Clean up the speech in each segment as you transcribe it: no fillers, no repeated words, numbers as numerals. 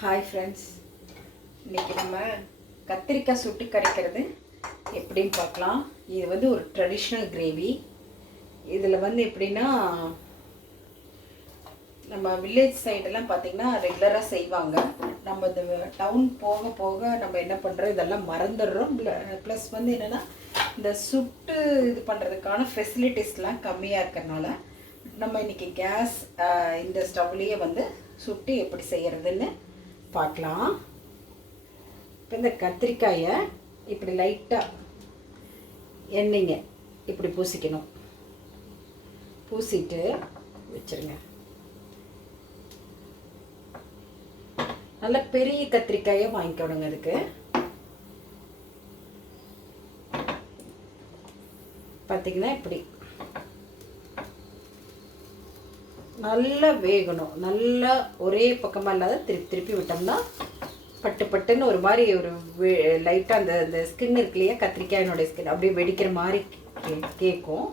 Hi friends, இன்றைக்கி நம்ம கத்திரிக்காய் சுட்டு கரைக்கிறது எப்படின்னு பார்க்கலாம். இது ஒரு ட்ரெடிஷ்னல் கிரேவி. இதில் எப்படின்னா, நம்ம வில்லேஜ் சைடெல்லாம் பார்த்திங்கன்னா ரெகுலராக செய்வாங்க. நம்ம இந்த டவுன் போக போக நம்ம என்ன பண்ணுறோம், இதெல்லாம் மறந்துடுறோம். ப்ளஸ் என்னென்னா, இந்த சுட்டு இது பண்ணுறதுக்கான ஃபெசிலிட்டிஸ்லாம் கம்மியாக இருக்கிறனால நம்ம இன்றைக்கி கேஸ் இந்த ஸ்டவ்லேயே சுட்டு எப்படி செய்கிறதுன்னு பார்க்கலாம். இப்போ இந்த கத்திரிக்காயை இப்படி லைட்டாக எண்ணெய்ங்க இப்படி பூசிக்கணும். பூசிட்டு வச்சுருங்க. நல்ல பெரிய கத்திரிக்காயை வாங்கிக்கணுங்க. அதுக்கு பார்த்திங்கன்னா இப்படி நல்லா வேகணும். நல்லா ஒரே பக்கமாக இல்லாத திருப்பி திருப்பி விட்டோம்னா பட்டு பட்டுன்னு ஒரு மாதிரி ஒரு லைட்டாக அந்த ஸ்கின் இருக்கு இல்லையா, கத்திரிக்காயினுடைய ஸ்கின் அப்படியே வெடிக்கிற மாதிரி கேட்கும்.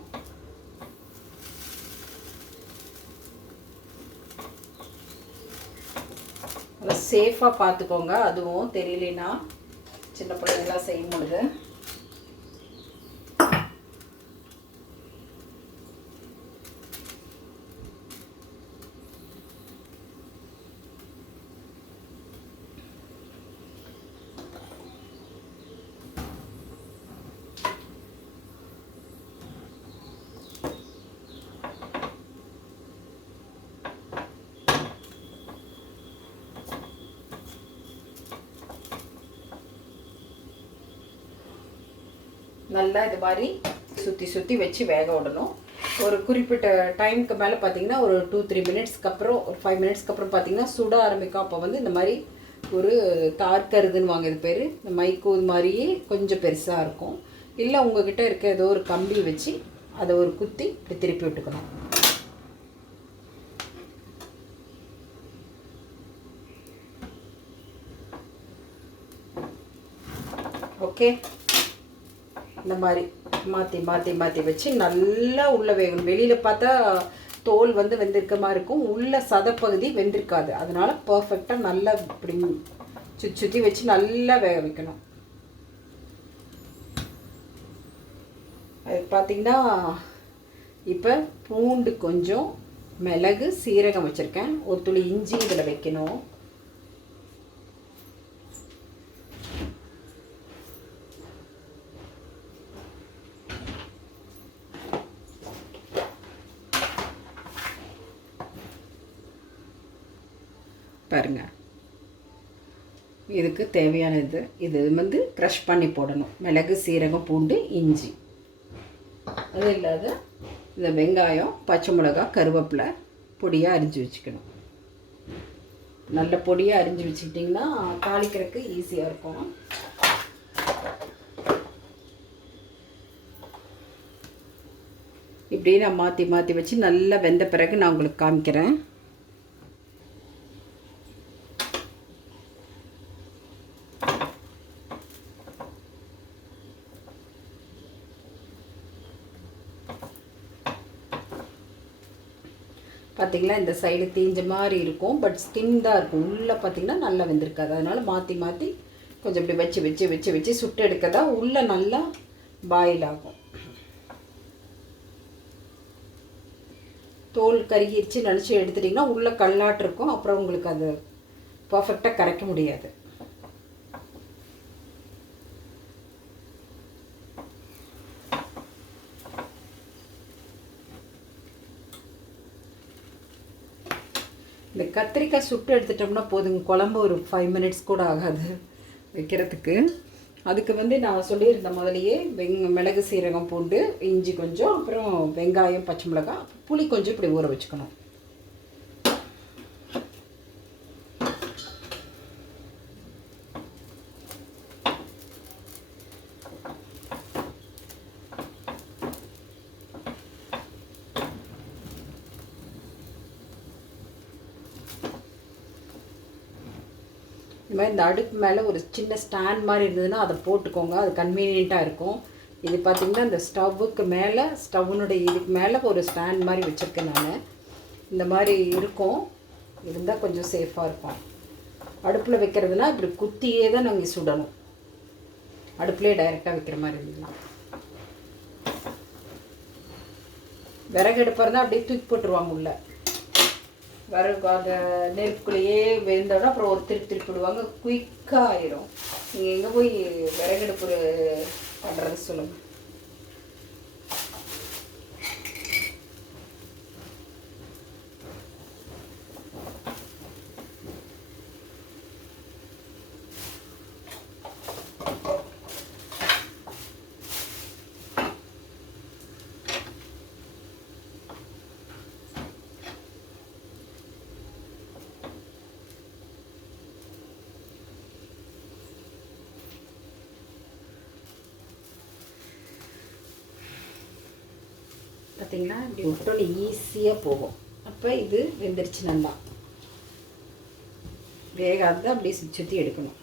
நல்லா சேஃபாக பார்த்துக்கோங்க. அதுவும் தெரியலனா சின்ன பிள்ளைங்களாம் செய்யும் பொழுது நல்லா இது மாதிரி சுற்றி சுற்றி வச்சு வேக விடணும். ஒரு குறிப்பிட்ட டைமுக்கு மேலே பார்த்திங்கன்னா ஒரு 2-3 மினிட்ஸ்க்கு அப்புறம், ஒரு 5 மினிட்ஸ்க்கு அப்புறம் பார்த்திங்கன்னா சுட ஆரம்பிக்கும். அப்போ இந்த மாதிரி ஒரு தார்க்கருதுன்னு வாங்க, இது பேர். இந்த மைக்கு இது மாதிரியே கொஞ்சம் பெருசாக இருக்கும். இல்லை உங்கள்கிட்ட இருக்க ஏதோ ஒரு கம்பி வச்சு அதை ஒரு குத்தி இப்படி திருப்பி விட்டுக்கணும். ஓகே, இந்த மாதிரி மாற்றி மாற்றி மாற்றி வச்சு நல்லா உள்ளே வேகணும். வெளியில் பார்த்தா தோல் வெந்திருக்க மாதிரி இருக்கும், உள்ள சதப்பகுதி வெந்திருக்காது. அதனால் பர்ஃபெக்டாக நல்லா இப்படி சுற்றி சுற்றி வச்சு நல்லா வேக வைக்கணும். அது பார்த்திங்கன்னா இப்போ பூண்டு கொஞ்சம், மிளகு, சீரகம் வச்சுருக்கேன். ஒரு துளி இஞ்சி இதில் வைக்கணும். பாருங்க, இதுக்கு தேவையானது இது க்ரஷ் பண்ணி போடணும். மிளகு, சீரகம், பூண்டு, இஞ்சி. அது இல்லாத இந்த வெங்காயம், பச்சை மிளகா, கருவேப்பிலை பொடியாக அரிஞ்சு வச்சுக்கணும். நல்ல பொடியாக அரிஞ்சு வச்சுக்கிட்டிங்கன்னா தாளிக்கிறதுக்கு ஈஸியாக இருக்கும். இப்படியே நான் மாற்றி மாற்றி வச்சு நல்லா வெந்த பிறகு நான் உங்களுக்கு காமிக்கிறேன். பார்த்திங்களா, இந்த சைடு தீஞ்ச மாதிரி இருக்கும், பட் ஸ்கின் தான் இருக்கும். உள்ளே பார்த்திங்கன்னா நல்லா வெந்திருக்காது. அதனால் மாற்றி மாற்றி கொஞ்சம் இப்படி வச்சு வச்சு வச்சு வச்சு சுட்டு எடுக்க தான் உள்ளே நல்லா பாயில் ஆகும். தோல் கருகிடுச்சு நினச்சி எடுத்துட்டிங்கன்னா உள்ளே கல்லாட்டு இருக்கும். அப்புறம் உங்களுக்கு அது பர்ஃபெக்டாக கரைக்க முடியாது. இந்த கத்திரிக்காய் சுட்டு எடுத்துட்டோம்னா போதுங்க, குழம்பு ஒரு 5 மினிட்ஸ் கூட ஆகாது வைக்கிறதுக்கு. அதுக்கு நான் சொல்லியிருந்தேன் முதலையே, மிளகு, சீரகம், பூண்டு, இஞ்சி கொஞ்சம், அப்புறம் வெங்காயம், பச்சை மிளகாய், புளி கொஞ்சம் இப்படி ஊற வச்சுக்கணும். இந்த மாதிரி இந்த அடுப்பு மேலே ஒரு சின்ன ஸ்டாண்ட் மாதிரி இருந்ததுன்னா அதை போட்டுக்கோங்க, அது கன்வீனியண்ட்டாக இருக்கும். இது பார்த்திங்கன்னா இந்த ஸ்டவ்வுக்கு மேலே, ஸ்டவ்னுடைய இதுக்கு மேலே ஒரு ஸ்டாண்ட் மாதிரி வச்சுருக்கேன் நான். இந்த மாதிரி இருக்கும், இருந்தால் கொஞ்சம் சேஃபாக இருக்கும். அடுப்பில் வைக்கிறதுனா இப்படி குத்தியே தான் நாங்கள் சுடணும். அடுப்புலேயே டைரெக்டாக வைக்கிற மாதிரி இருந்ததுலாம். விறகு அடுப்பாக இருந்தால் அப்படியே தூக்கி போட்டுருவாங்க உள்ள. விறகு அந்த நெருப்புக்குள்ளேயே வெந்தோட அப்புறம் ஒரு திருப்பி விடுவாங்க, குயிக்காக ஆயிரும். நீங்கள் எங்கே போய் விறகு அடுப்பு பண்ணுறது சொல்லுங்கள். பார்த்தீங்களா, இப்படி விட்டோன்னு ஈஸியாக போகும். அப்போ இது வெந்துருச்சு. நல்லா வேகாத அப்படியே சுற்றி எடுக்கணும்.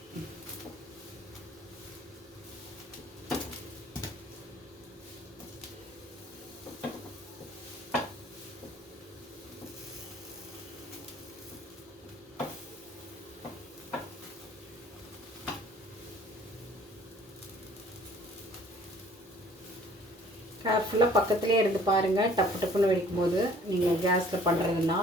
கேர்ஃபுல்லாக பக்கத்துலேயே இருந்து பாருங்கள். டப்பு டப்புன்னு வெடிக்கும் போது நீங்கள் கேஸில் பண்ணுறதுன்னா.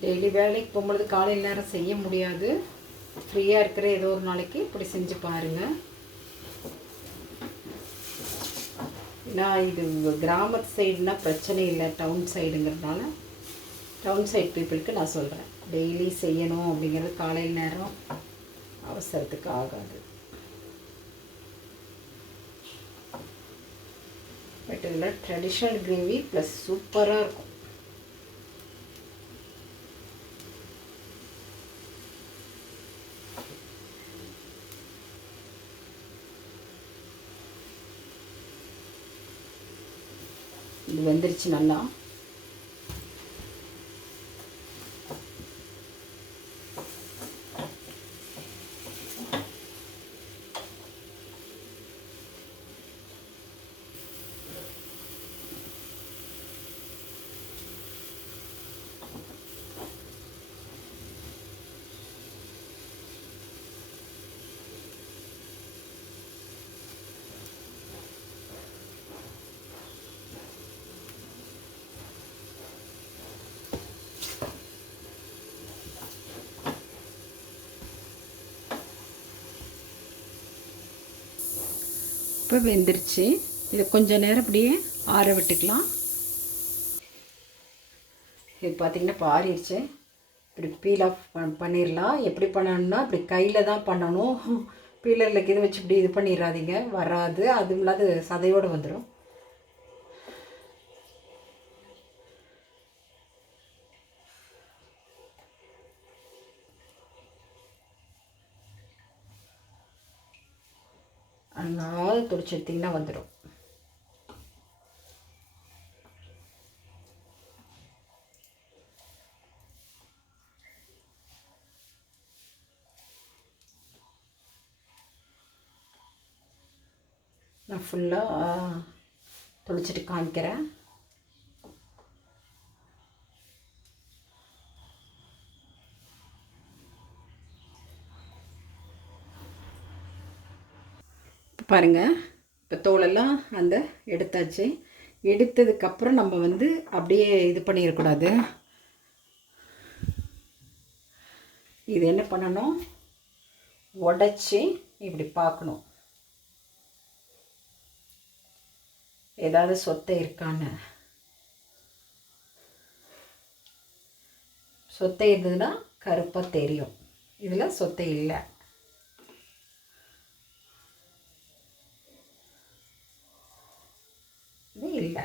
டெய்லி வேலைக்கு போகும்பொழுது காலையில் நேரம் செய்ய முடியாது. ஃப்ரீயாக இருக்கிற ஏதோ ஒரு நாளைக்கு இப்படி செஞ்சு பாருங்கள். ஏன்னா இது கிராமத்து சைடுனா பிரச்சனை இல்லை, டவுன் சைடுங்கிறதுனால டவுன் சைடு பீப்புளுக்கு நான் சொல்கிறேன். டெய்லி செய்யணும் அப்படிங்கிறது காலையில் நேரம் அவசரத்துக்கு ஆகாது. பட் இதில் ட்ரெடிஷ்னல் கிரேவி ப்ளஸ் சூப்பராக இருக்கும். இது வெந்துருச்சு நல்லா. இப்போ வெந்துருச்சு. இதை கொஞ்சம் நேரம் அப்படியே ஆற விட்டுக்கலாம். இது பார்த்திங்கன்னா இப்போ ஆறிடுச்சு. இப்படி பீல் ஆஃப் பண்ணிடலாம். எப்படி பண்ணணும்னா இப்படி கையில் தான் பண்ணணும். பீலரில் இதை வச்சு இப்படி இது பண்ணிடாதீங்க, வராது. அதுவும் இல்லாத சதையோடு வந்துடும். அதனால துடிச்சு எடுத்திங்கன்னா வந்துடும். நான் ஃபுல்லாக துடிச்சிட்டு காமிக்கிறேன். பாருங்கள், இப்போ தோலெல்லாம் அந்த எடுத்தாச்சு. எடுத்ததுக்கப்புறம் நம்ம வந்து அப்படியே இது பண்ணிடக்கூடாது. இது என்ன பண்ணணும், உடச்சி இப்படி பார்க்கணும் ஏதாவது சொத்தை இருக்கான்னு. சொத்தை இருந்ததுன்னா கருப்பாக தெரியும். இதில் சொத்தை இல்லை. இது இல்லை.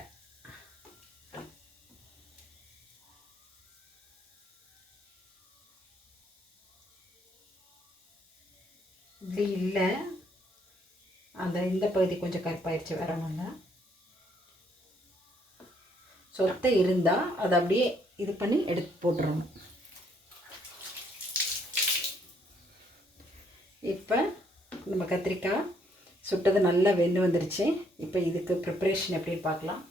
இல்லை, அந்த இந்த பகுதி கொஞ்சம் கருப்பாயிடுச்சு, வேற ஒன்றும் இல்லை. சொத்தை இருந்தால் அதை அப்படியே இது பண்ணி எடுத்து போட்டுருணும். இப்போ நம்ம கத்திரிக்காய் சுட்டது நல்லா வெந்து வந்துருச்சு. இப்போ இதுக்கு ப்ரிப்ரேஷன் எப்படின்னு பார்க்கலாம்.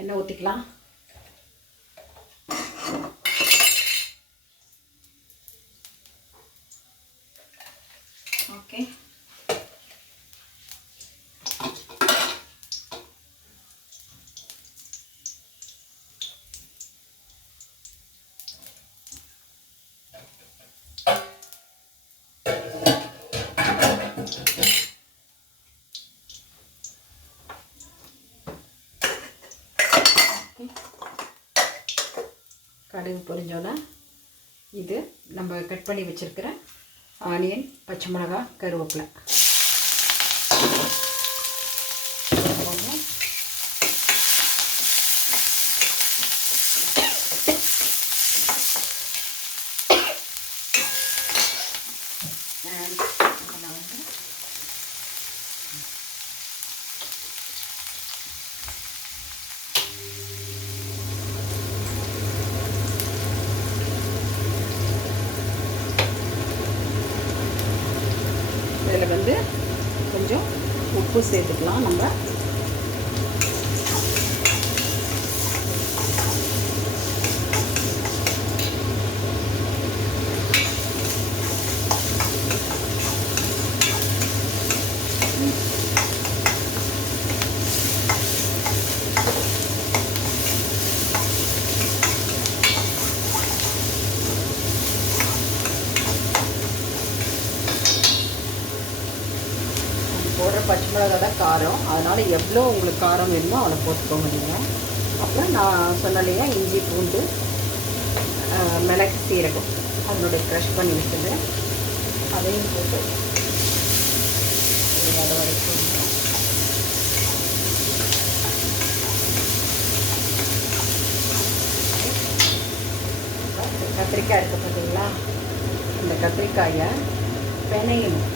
எண்ணெய் ஊற்றிக்கலாம். ஓகே, கடுகு பொரிஞ்சோன்னா இது நம்ம கட் பண்ணி வச்சுருக்கிற ஆனியன், பச்சை மிளகாய், கருவேப்பிலை இதில் வந்து கொஞ்சம் உப்பு சேர்த்துக்கலாம். நம்ம போடுற பச்சை மிளகாய் தான் காரம், அதனால் எவ்வளோ உங்களுக்கு காரம் வேணுமோ அவ்வளோ போட்டுக்கோங்க நீங்கள். அப்புறம் நான் சொன்னலையா இஞ்சி, பூண்டு, மிளகு, சீரகம் அதனுடைய க்ரஷ் பண்ணி வச்சுட்டு அதையும் போட்டு வர வரைக்கும் கத்திரிக்காய் இருக்குது பார்த்தீங்களா, இந்த கத்திரிக்காயை பெனையணும்.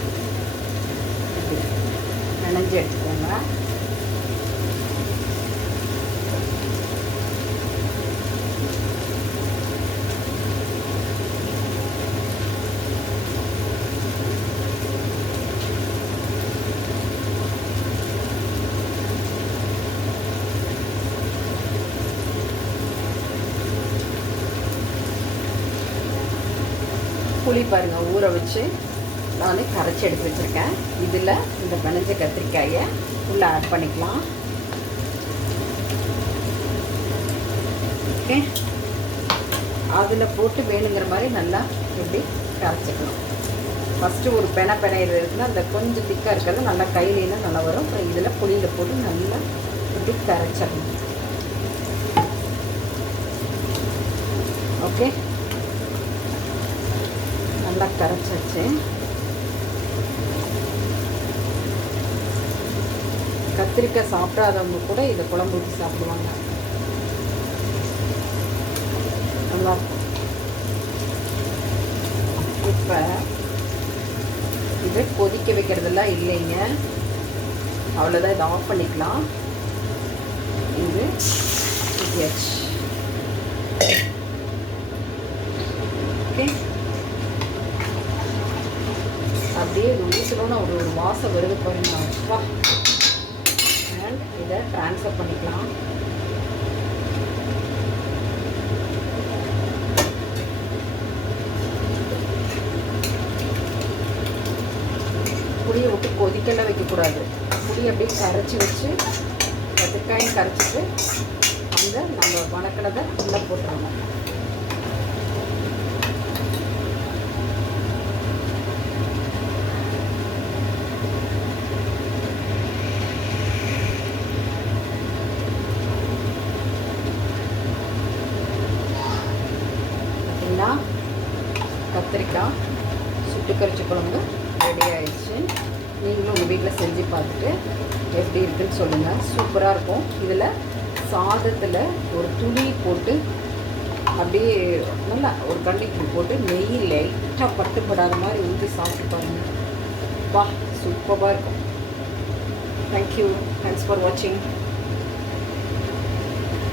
நனைஞ்சு எடுத்துக்கோங்க. புளி பாருங்கள் ஊற வச்சு நான் கரைச்சி எடுத்து வச்சுருக்கேன். இதில் இந்த பிணைஞ்ச கத்திரிக்காயை உள்ளே ஆட் பண்ணிக்கலாம். ஓகே, அதில் போட்டு வேணுங்கிற மாதிரி நல்லா இப்படி கரைச்சிக்கலாம். ஃபஸ்ட்டு ஒரு பெனையிறது இருக்குன்னா அந்த கொஞ்சம் திக்காக இருக்கிறது நல்லா கையிலேயும் நல்லா வரும். அப்புறம் இதில் புளியில் போட்டு நல்லா இப்படி கரைச்சிடணும். ஓகே, நல்லா கரைச்சாச்சு. கத்திரிக்காய் சாப்பிடாதவங்க கூட இதை குழம்பு ஊற்றி சாப்பிடுவாங்க, நல்லாயிருக்கும். இப்போ இதை கொதிக்க வைக்கிறதெல்லாம் இல்லைங்க, அவ்வளோதான். இதை ஆஃப் பண்ணிக்கலாம். இது ஊற்றியாச்சு. ஓகே, அப்படியே இது ஊற்றணும்னா ஒரு வாசம் வருது பாருங்க. அப்பா, இதை ட்ரான்ஸ்ஃபர் பண்ணிக்கலாம். புளியை விட்டு கொதிக்கெல்லாம் வைக்கக்கூடாது. புளி அப்படியே கரைச்சி வச்சு கத்திரிக்காயும் கரைச்சிட்டு அந்த நம்ம வணக்கினதை உள்ளே போட்டுருவோம். கத்திரிக்காய் சுட்டு கரைச்சி குழம்பு ரெடி ஆயிடுச்சு. நீங்களும் உங்கள் வீட்டில் செஞ்சு பார்த்துட்டு எப்படி இருக்குன்னு சொல்லுங்கள். சூப்பராக இருக்கும். இதில் சாதத்தில் ஒரு துளி போட்டு அப்படியே நல்லா ஒரு கண்டிப்பு போட்டு நெய் லைட்டாக பட்டுப்படாத மாதிரி ஊற்றி சாப்பிட்டு பாருங்கள். வா, சூப்பராக இருக்கும். தேங்க்யூ. தேங்க்ஸ் ஃபார் வாட்சிங்.